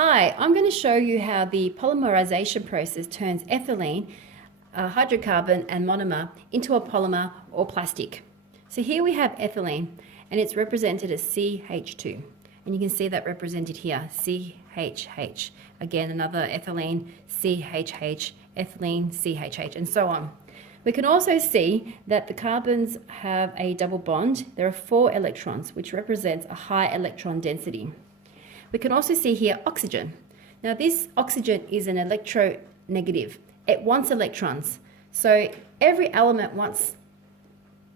Hi, I'm going to show you how the polymerization process turns ethylene, a hydrocarbon and monomer into a polymer or plastic. So here we have ethylene and it's represented as CH2. And you can see that represented here, CHH. Again, another ethylene, CHH, ethylene, CHH, and so on. We can also see that the carbons have a double bond. There are 4 electrons, which represents a high electron density. We can also see here oxygen. Now this oxygen is an electronegative. It wants electrons. So every element wants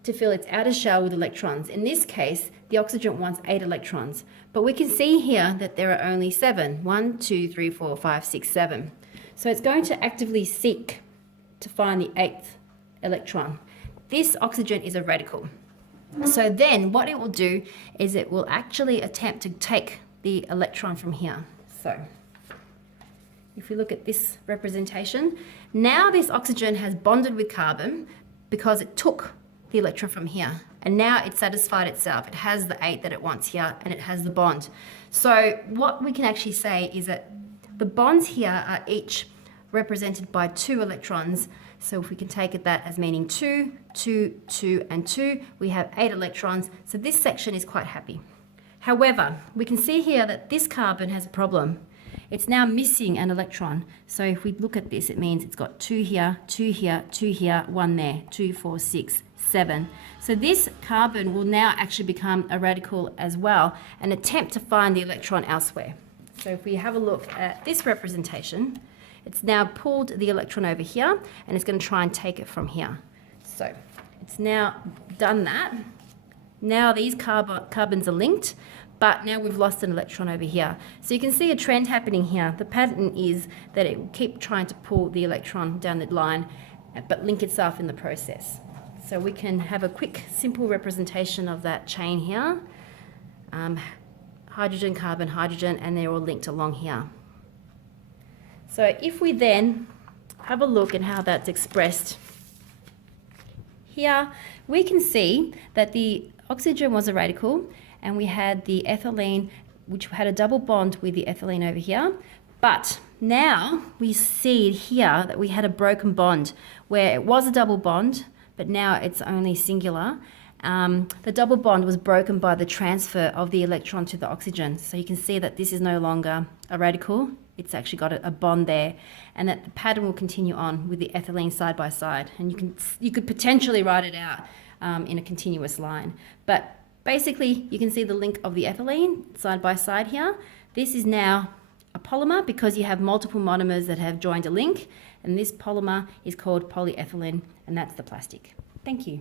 to fill its outer shell with electrons. In this case, the oxygen wants 8 electrons. But we can see here that there are only 7. 1, 2, 3, 4, 5, 6, 7. So it's going to actively seek to find the 8th electron. This oxygen is a radical. So then what it will do is it will actually attempt to take the electron from here. So if we look at this representation, now this oxygen has bonded with carbon because it took the electron from here, and now it's satisfied itself. It has the 8 that it wants here and it has the bond. So what we can actually say is that the bonds here are each represented by 2 electrons. So if we can take it that as meaning 2, 2, 2, and 2, we have 8 electrons. So this section is quite happy. However, we can see here that this carbon has a problem. It's now missing an electron. So if we look at this, it means it's got 2 here, 2 here, 2 here, 1 there, 2, 4, 6, 7. So this carbon will now actually become a radical as well and attempt to find the electron elsewhere. So if we have a look at this representation, it's now pulled the electron over here and it's going to try and take it from here. So it's now done that. Now these carbons are linked, but now we've lost an electron over here. So you can see a trend happening here. The pattern is that it will keep trying to pull the electron down the line, but link itself in the process. So we can have a quick, simple representation of that chain here. Hydrogen, carbon, hydrogen, and they're all linked along here. So if we then have a look at how that's expressed here, we can see that the oxygen was a radical and we had the ethylene, which had a double bond with the ethylene over here. But now we see here that we had a broken bond where it was a double bond, but now it's only singular. The double bond was broken by the transfer of the electron to the oxygen. So you can see that this is no longer a radical. It's actually got a bond there, and that the pattern will continue on with the ethylene side by side. And you could potentially write it out in a continuous line. But basically, you can see the link of the ethylene side by side here. This is now a polymer because you have multiple monomers that have joined a link, and this polymer is called polyethylene, and that's the plastic. Thank you.